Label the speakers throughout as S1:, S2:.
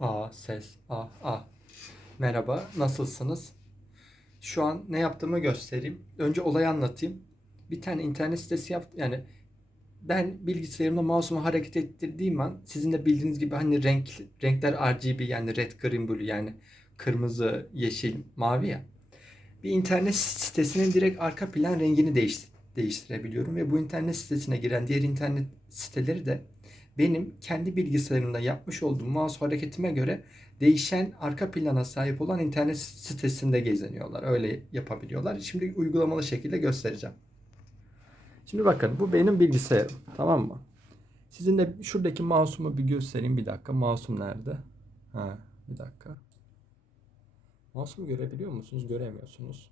S1: A ses A A. Merhaba, nasılsınız? Şu an ne yaptığımı göstereyim. Önce olayı anlatayım. Bir tane internet sitesi yap yani ben bilgisayarımda mouse'umu hareket ettirdiğim an sizin de bildiğiniz gibi hani renk renkler RGB yani red, green, blue yani kırmızı, yeşil, mavi ya. Bir internet sitesinin direkt arka plan rengini değiş, değiştirebiliyorum ve bu internet sitesine giren diğer internet siteleri de benim kendi bilgisayarımda yapmış olduğum mouse hareketime göre değişen arka plana sahip olan internet sitesinde geziniyorlar. Öyle yapabiliyorlar. Şimdi uygulamalı şekilde göstereceğim. Şimdi bakın bu benim bilgisayarım. Tamam mı? Sizin de şuradaki mouse'umu bir göstereyim. Bir dakika. Mouse'um nerede? Ha, bir dakika. Mouse'umu görebiliyor musunuz? Göremiyorsunuz.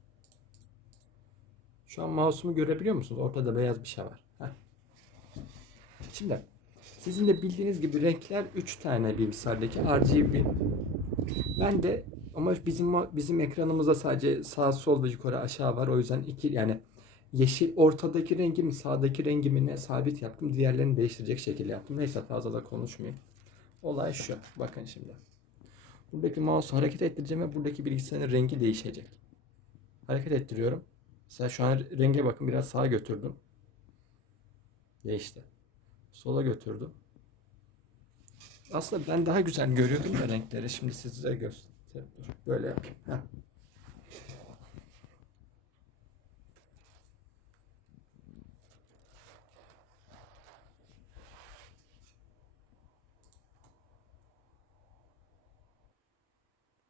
S1: Şu an mouse'umu görebiliyor musunuz? Ortada beyaz bir şey var. Heh. Şimdi sizin de bildiğiniz gibi renkler 3 tane bilgisayardaki RGB. Ben de ama bizim bizim ekranımızda sadece sağ sol ve yukarı aşağı var. O yüzden iki yani yeşil ortadaki rengimi sağdaki rengimi ne sabit yaptım. Diğerlerini değiştirecek şekilde yaptım. Neyse fazla da konuşmayayım. Olay şu. Bakın şimdi. Buradaki mouse'u hareket ettireceğim ve buradaki bilgisayarın rengi değişecek. Hareket ettiriyorum. Mesela şu an renge bakın biraz sağa götürdüm. Değişti. Sola götürdüm. Aslında ben daha güzel görüyordum da renkleri. Şimdi size göstereyim. Böyle yapayım. Heh.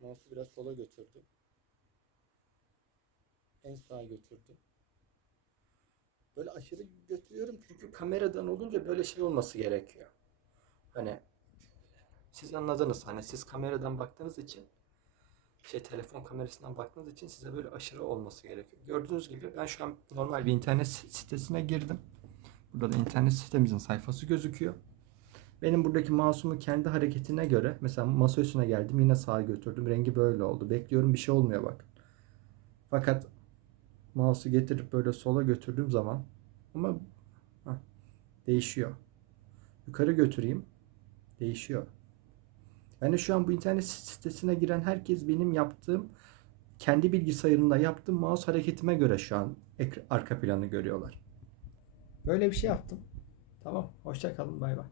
S1: Mouse'u biraz sola götürdüm. En sağa götürdüm. Böyle aşırı götürüyorum çünkü kameradan olunca böyle şey olması gerekiyor. Hani siz anladınız hani siz kameradan baktığınız için şey telefon kamerasından baktığınız için size böyle aşırı olması gerekiyor. Gördüğünüz gibi ben şu an normal bir internet sitesine girdim. Burada da internet sitemizin sayfası gözüküyor. Benim buradaki mouse'umu kendi hareketine göre mesela masa üstüne geldim yine sağa götürdüm. Rengi böyle oldu. Bekliyorum bir şey olmuyor bak. Fakat mouse'u getirip böyle sola götürdüğüm zaman ama heh, değişiyor. Yukarı götüreyim. Değişiyor. Yani şu an bu internet sitesine giren herkes benim yaptığım kendi bilgisayarında yaptığım mouse hareketime göre şu an arka planı görüyorlar. Böyle bir şey yaptım. Tamam. Hoşça kalın. Bay bay.